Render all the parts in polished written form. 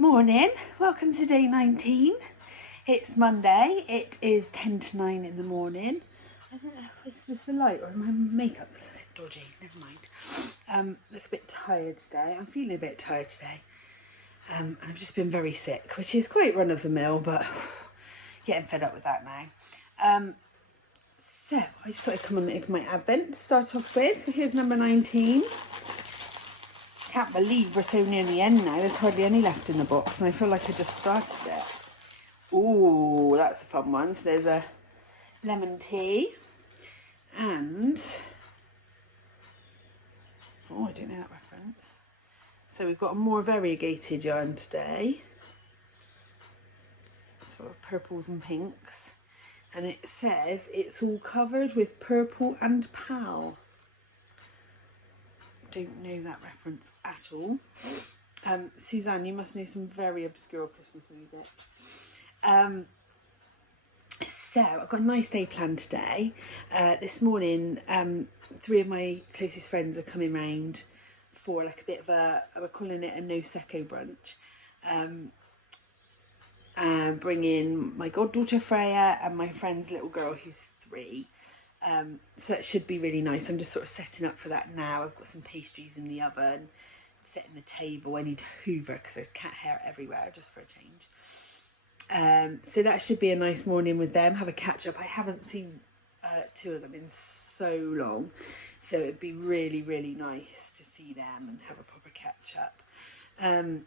Morning, welcome to day 19. It's Monday, it is 10 to 9 in the morning. I don't know if it's just the light or my makeup's a bit dodgy, never mind. Look a bit tired today, I'm feeling a bit tired today. And I've just been very sick, which is quite run of the mill, but getting fed up with that now. So I just thought I'd come and open my advent to start off with. So here's number 19. Can't believe we're so near the end now. There's hardly any left in the box and I feel like I just started it. Ooh, that's a fun one. So there's a lemon tea and oh, I don't know that reference. So we've got a more variegated yarn today. Sort of purples and pinks. And it says it's all covered with purple and pal. Don't know that reference at all. Suzanne, you must know some very obscure Christmas music. So I've got a nice day planned today. This morning, 3 of my closest friends are coming round for like a bit of a, we're calling it a no secco brunch. And bring in my goddaughter Freya and my friend's little girl who's 3. So it should be really nice. I'm just sort of setting up for that now. I've got some pastries in the oven, setting the table. I need to hoover because there's cat hair everywhere just for a change. So that should be a nice morning with them, have a catch up. I haven't seen 2 of them in so long, so it'd be really, really nice to see them and have a proper catch up. And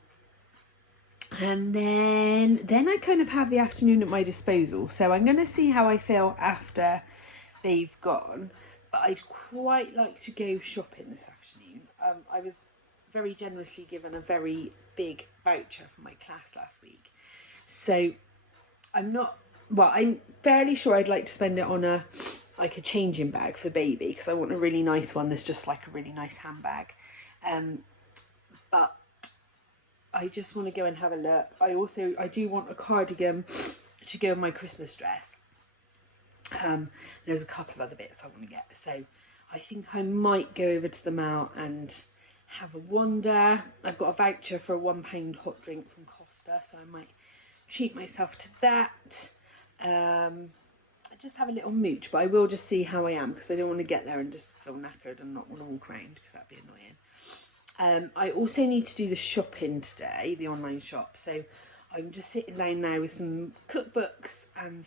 then I kind of have the afternoon at my disposal. So I'm going to see how I feel after they've gone, but I'd quite like to go shopping this afternoon. I was very generously given a very big voucher for my class last week, so I'm fairly sure I'd like to spend it on a changing bag for the baby, because I want a really nice one that's just like a really nice handbag. But I just want to go and have a look. I do want a cardigan to go with my Christmas dress. There's a couple of other bits I want to get, so I think I might go over to the mall and have a wander. I've got a voucher for a £1 hot drink from Costa, so I might treat myself to that. I just have a little mooch, but I will just see how I am, because I don't want to get there and just feel knackered and not want to walk around, because that'd be annoying. I also need to do the shopping today, the online shop, so I'm just sitting down now with some cookbooks and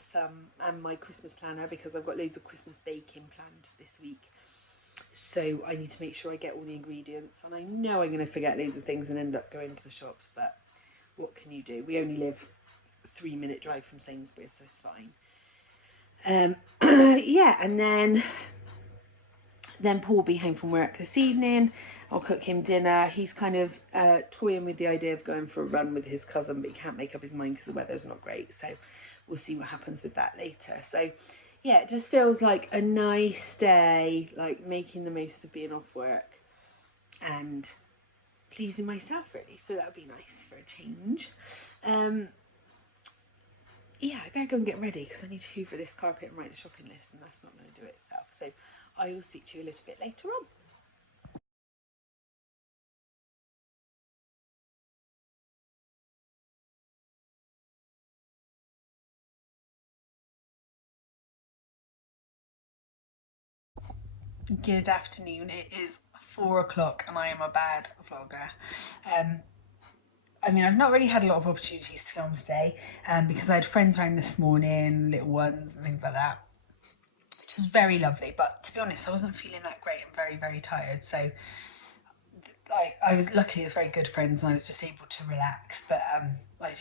my Christmas planner, because I've got loads of Christmas baking planned this week. So I need to make sure I get all the ingredients, and I know I'm going to forget loads of things and end up going to the shops, but what can you do? We only live a 3-minute drive from Sainsbury's, so it's fine. Yeah, and then Paul will be home from work this evening. I'll cook him dinner. He's kind of toying with the idea of going for a run with his cousin, but he can't make up his mind because the weather's not great. So we'll see what happens with that later. So yeah, it just feels like a nice day, like making the most of being off work and pleasing myself, really. So that would be nice for a change. Yeah, I better go and get ready, because I need to hoover this carpet and write the shopping list, and that's not going to do it itself. So I will speak to you a little bit later on. Good afternoon. It is 4 o'clock and I am a bad vlogger. I mean, I've not really had a lot of opportunities to film today, because I had friends around this morning, little ones and things like that, which was very lovely. But to be honest, I wasn't feeling that great. I'm very, very tired. So luckily it was very good friends and I was just able to relax, but I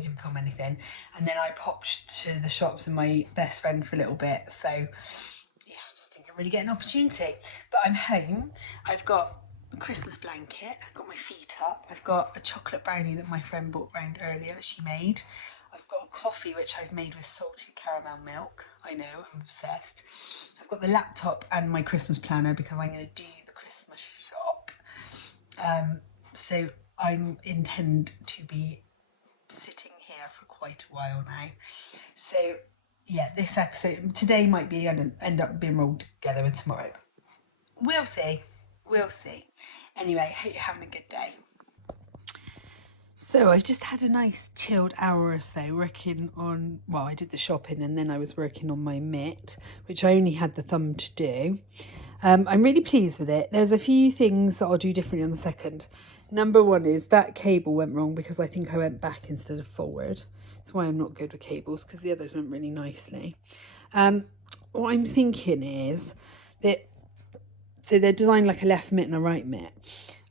didn't film anything. And then I popped to the shops with my best friend for a little bit. So yeah, I just didn't really get an opportunity. But I'm home. I've got a Christmas blanket. I've got my feet up. I've got a chocolate brownie that my friend brought round earlier that she made. I've got a coffee which I've made with salted caramel milk. I know, I'm obsessed. I've got the laptop and my Christmas planner, because I'm going to do the Christmas shop. So I intend to be sitting here for quite a while now. So yeah, this episode today might be end up being rolled together with tomorrow. We'll see. Anyway, hope you're having a good day. So I've just had a nice chilled hour or so working on, well, I did the shopping and then I was working on my mitt, which I only had the thumb to do. I'm really pleased with it. There's a few things that I'll do differently on the second. Number one is that cable went wrong because I think I went back instead of forward. That's why I'm not good with cables, because the others went really nicely. What I'm thinking is that, so they're designed like a left mitt and a right mitt.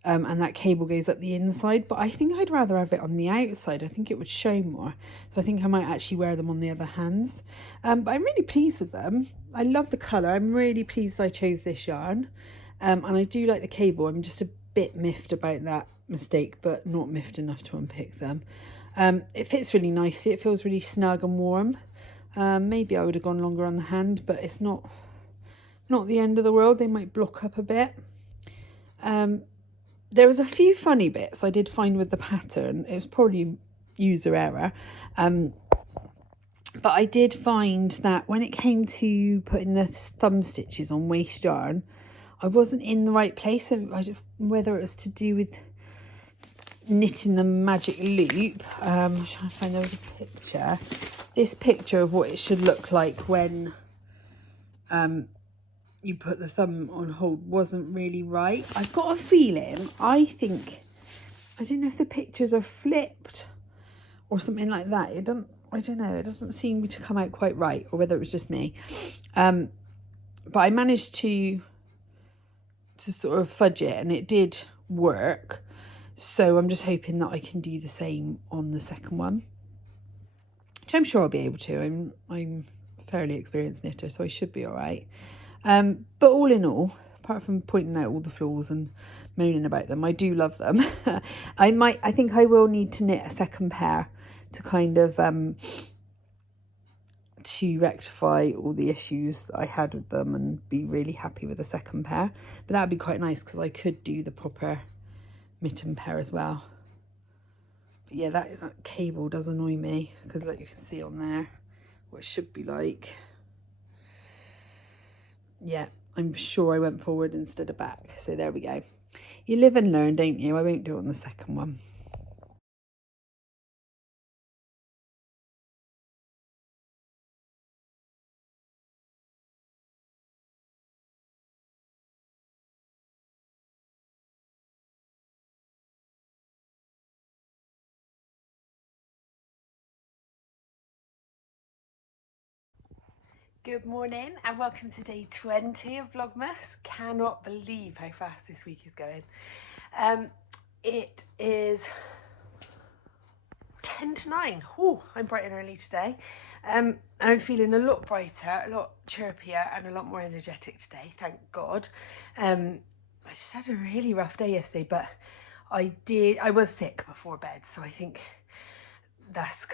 And that cable goes up the inside, but I think I'd rather have it on the outside. I think it would show more. So I think I might actually wear them on the other hands. But I'm really pleased with them. I love the colour. I'm really pleased I chose this yarn. And I do like the cable. I'm just a bit miffed about that mistake, but not miffed enough to unpick them. It fits really nicely. It feels really snug and warm. Maybe I would have gone longer on the hand, but it's not the end of the world. They might block up a bit. There was a few funny bits I did find with the pattern. It was probably user error. But I did find that when it came to putting the thumb stitches on waste yarn, I wasn't in the right place. Whether it was to do with knitting the magic loop. I'm trying to find, there was a picture. This picture of what it should look like when you put the thumb on hold wasn't really right. I've got a feeling, I don't know if the pictures are flipped or something like that. I don't know, it doesn't seem to come out quite right, or whether it was just me. But I managed to sort of fudge it and it did work. So I'm just hoping that I can do the same on the second one, which I'm sure I'll be able to. I'm a fairly experienced knitter, so I should be all right. But all in all, apart from pointing out all the flaws and moaning about them, I do love them. I think I will need to knit a second pair to kind of to rectify all the issues that I had with them and be really happy with the second pair. But that would be quite nice because I could do the proper mitten pair as well. But yeah, that cable does annoy me, because like you can see on there what it should be like. Yeah, I'm sure I went forward instead of back. So there we go. You live and learn, don't you? I won't do it on the second one. Good morning and welcome to day 20 of Vlogmas. Cannot believe how fast this week is going. It is 10 to 9. Ooh, I'm bright and early today. I'm feeling a lot brighter, a lot chirpier and a lot more energetic today, thank God. I just had a really rough day yesterday, but I was sick before bed, so I think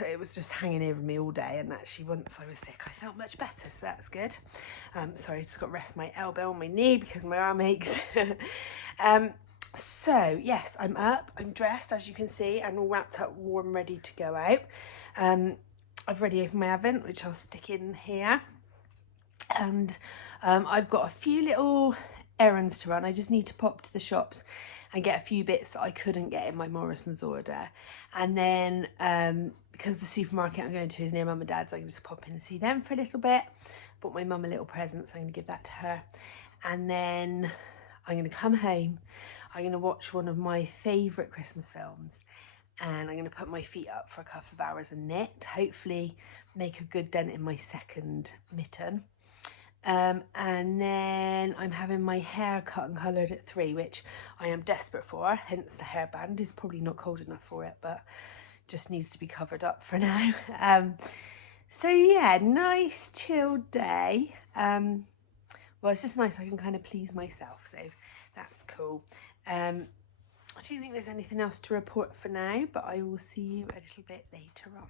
it was just hanging over me all day, and actually once I was sick I felt much better, so that's good. Sorry, I just got to rest my elbow on my knee because my arm aches. So yes, I'm up, I'm dressed as you can see, and all wrapped up, warm, ready to go out. I've already opened my oven, which I'll stick in here, and I've got a few little errands to run. I just need to pop to the shops and get a few bits that I couldn't get in my Morrison's order, and then because the supermarket I'm going to is near mum and dad's, I can just pop in and see them for a little bit. Bought my mum a little present, so I'm going to give that to her, and then I'm going to come home. I'm going to watch one of my favourite Christmas films, and I'm going to put my feet up for a couple of hours and knit, hopefully make a good dent in my second mitten. And then I'm having my hair cut and coloured at 3, which I am desperate for, hence the hairband is probably not cold enough for it, but just needs to be covered up for now. So yeah, nice chilled day. Well, it's just nice, I can kind of please myself, so that's cool. I don't think there's anything else to report for now, but I will see you a little bit later on.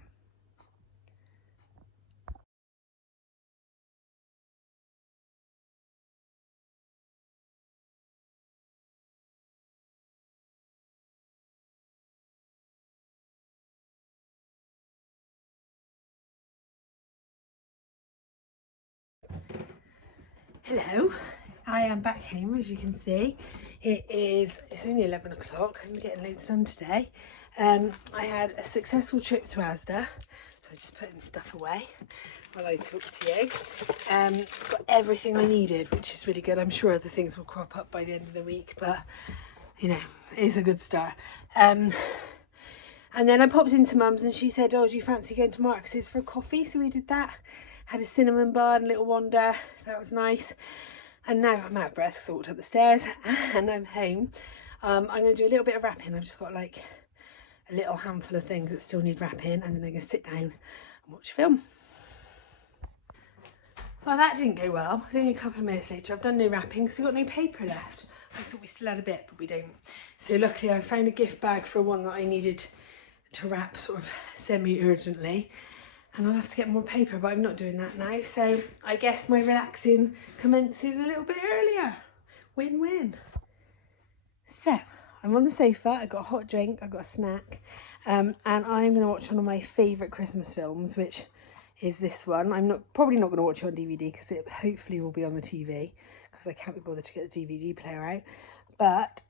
Hello, I am back home, as you can see. It's only 11 o'clock. I'm getting loads done today. I had a successful trip to Asda, so I'm just putting stuff away while I talk to you. Got everything I needed, which is really good. I'm sure other things will crop up by the end of the week, but you know, it's a good start. And then I popped into Mum's and she said, oh, do you fancy going to Marcus's for a coffee? So we did that. Had a cinnamon bun, little wander, so that was nice. And now I'm out of breath, so I walked up the stairs and I'm home. I'm going to do a little bit of wrapping. I've just got like a little handful of things that still need wrapping, and then I'm going to sit down and watch a film. Well, that didn't go well. It was only a couple of minutes later. I've done no wrapping because we've got no paper left. I thought we still had a bit, but we don't. So luckily I found a gift bag for one that I needed to wrap sort of semi-urgently. And I'll have to get more paper, but I'm not doing that now. So I guess my relaxing commences a little bit earlier. Win-win. So I'm on the sofa, I've got a hot drink, I've got a snack, and I'm going to watch one of my favourite Christmas films, which is this one. I'm probably not going to watch it on DVD because it hopefully will be on the TV because I can't be bothered to get the DVD player out. But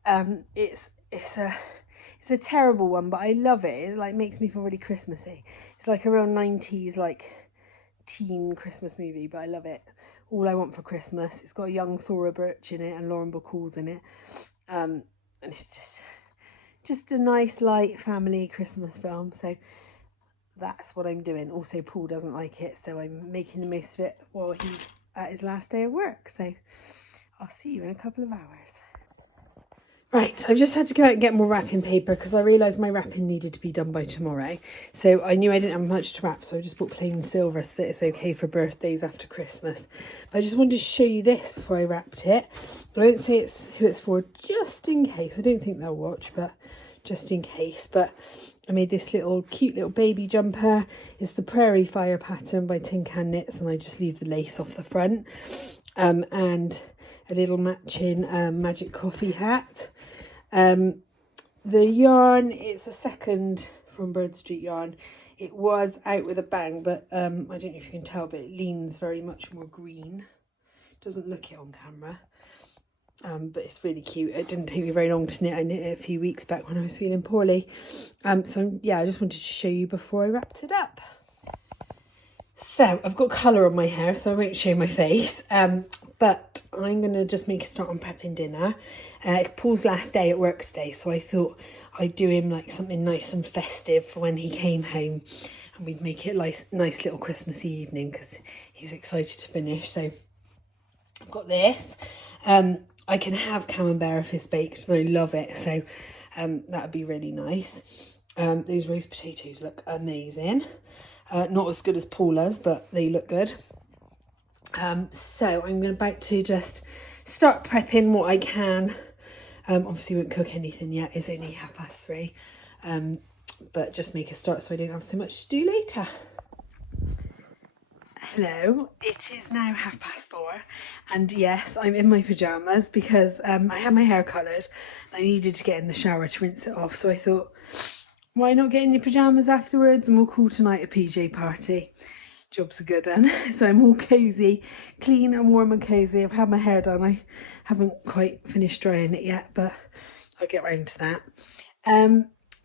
it's a terrible one, but I love it. It like makes me feel really Christmassy. It's like a real 90s like teen Christmas movie, but I love it. All I Want for Christmas. It's got a young Thora Birch in it and Lauren Bacall's in it. And it's just a nice light family Christmas film. So that's what I'm doing. Also, Paul doesn't like it, so I'm making the most of it while he's at his last day of work. So I'll see you in a couple of hours. Right, I've just had to go out and get more wrapping paper because I realised my wrapping needed to be done by tomorrow. So I knew I didn't have much to wrap, so I just bought plain silver so that it's okay for birthdays after Christmas. But I just wanted to show you this before I wrapped it. I won't say who it's for, just in case. I don't think they'll watch, but just in case. But I made this cute little baby jumper. It's the Prairie Fire pattern by Tin Can Knits, and I just leave the lace off the front. And a little matching Magic Coffee hat. The yarn, it's a second from Bird Street Yarn. It was out with a bang, but I don't know if you can tell, but it leans very much more green. Doesn't look it on camera, but it's really cute. It didn't take me very long to knit. I knit it a few weeks back when I was feeling poorly. So yeah, I just wanted to show you before I wrapped it up. So I've got colour on my hair, so I won't show my face, but I'm going to just make a start on prepping dinner. It's Paul's last day at work today, so I thought I'd do him like something nice and festive for when he came home, and we'd make it a nice little Christmassy evening because he's excited to finish. So I've got this. I can have camembert if it's baked, and I love it, so that would be really nice. Those roast potatoes look amazing. Not as good as Paula's, but they look good. So I'm about to just start prepping what I can. Obviously won't cook anything yet, it's only 3:30. But just make a start so I don't have so much to do later. Hello, it is now 4:30, and yes, I'm in my pyjamas because I had my hair coloured. I needed to get in the shower to rinse it off, so I thought, why not get in your pyjamas afterwards and we'll call tonight a PJ party. Job's a good one. So I'm all cosy, clean and warm and cosy. I've had my hair done. I haven't quite finished drying it yet, but I'll get round to that.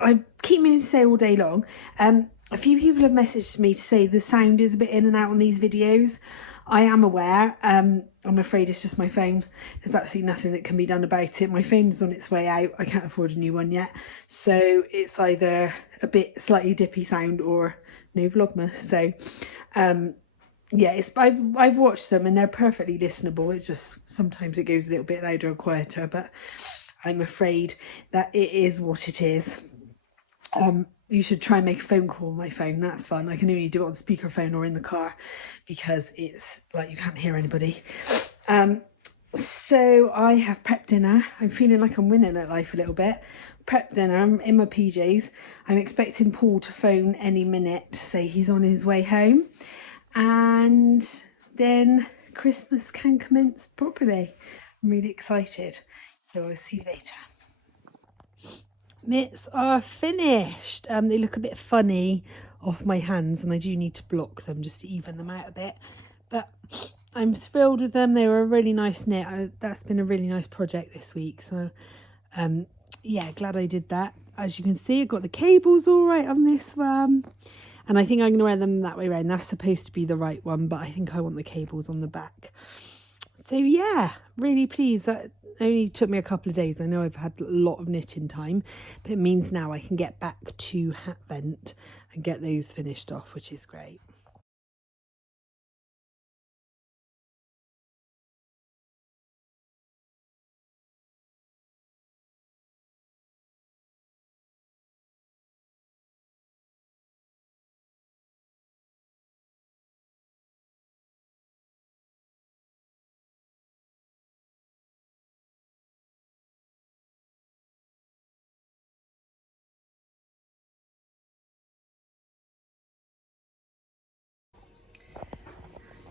I keep meaning to say all day long, a few people have messaged me to say the sound is a bit in and out on these videos. I am aware. I'm afraid it's just my phone. There's absolutely nothing that can be done about it. My phone's on its way out. I can't afford a new one yet. So it's either a bit slightly dippy sound or no Vlogmas. So yeah, I've watched them and they're perfectly listenable. It's just sometimes it goes a little bit louder or quieter, but I'm afraid that it is what it is. You should try and make a phone call on my phone. That's fun. I can only do it on speakerphone or in the car because it's like you can't hear anybody. So I have prepped dinner. I'm feeling like I'm winning at life a little bit. Prepped dinner. I'm in my PJs. I'm expecting Paul to phone any minute to say he's on his way home. And then Christmas can commence properly. I'm really excited. So I'll see you later. Mitts are finished. They look a bit funny off my hands and I do need to block them just to even them out a bit, but I'm thrilled with them. They were a really nice knit. That's been a really nice project this week, so yeah, glad I did that. As you can see, I got the cables all right on this one. And I think I'm going to wear them that way around. That's supposed to be the right one, but I think I want the cables on the back. So yeah, really pleased. That only took me a couple of days. I know I've had a lot of knitting time, but it means now I can get back to hat vent and get those finished off, which is great.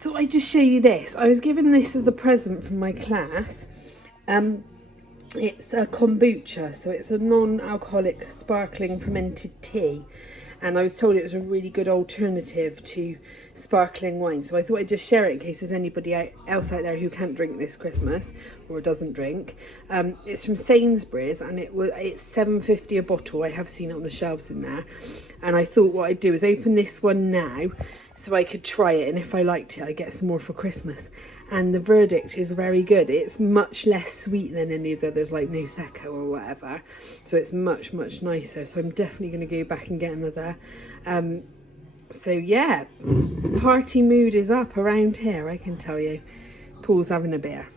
Thought I'd just show you this. I was given this as a present from my class. It's a kombucha, so it's a non-alcoholic sparkling fermented tea, and I was told it was a really good alternative to sparkling wine, so I thought I'd just share it in case there's anybody else out there who can't drink this Christmas or doesn't drink. It's from Sainsbury's, and it's £7.50 a bottle. I have seen it on the shelves in there, and I thought what I'd do is open this one now so I could try it, and if I liked it I'd get some more for Christmas. And the verdict is very good. It's much less sweet than any of the others, like no secco or whatever, so it's much nicer. So I'm definitely going to go back and get another. So yeah, party mood is up around here, I can tell you. Paul's having a beer.